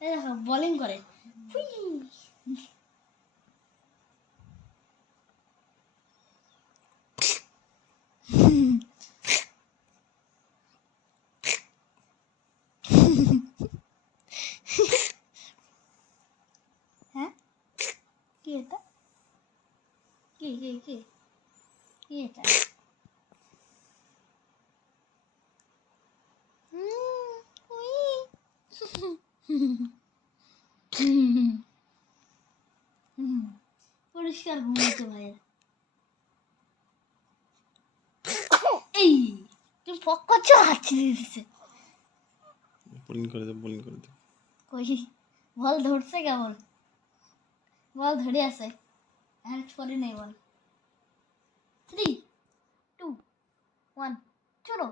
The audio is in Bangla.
এই দেখো বোলিং করে হ্যাঁ কি এটা কি কি কি কি এটা পরিষ্কার ঘুমাইতে ভাই এই তুমি ফক করছো হাঁচি দিতেছে বোলিং করে দে কই বল ধরছে কেমন বল ধরে আছে হেল্প করে নেই বল 3 2 1 চলো